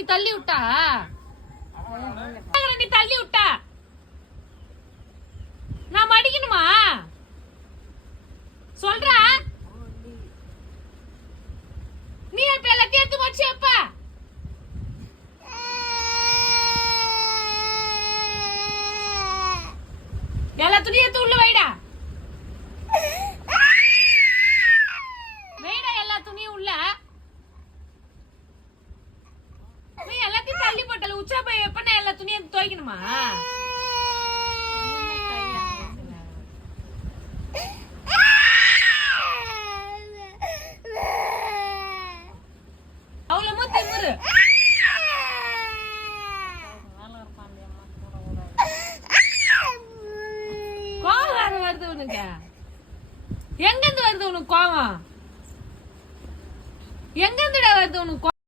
நீ தள்ளி விட்டா நீ தள்ளி விட்டா நான் மடிக்கணுமா சொல்றா நீ இப்ப எல்லாத்தையும் எடுத்து மடிச்சு வைப்பா எல்லா துணியும் எடுத்து உள்ள வைடா வைடா எல்லா துணியும் உள்ள நீ எல்லாத்தையும் தள்ளி போட்டல உச்சா போய் எப்ப எல்லா துணியும் துவைக்கணுமா அவ்வளவு திமுரு கோவம் வருது உனக்கு எங்க இருந்து வருது உனக்கு கோவம் எங்க இருந்துடா வருது உனக்கு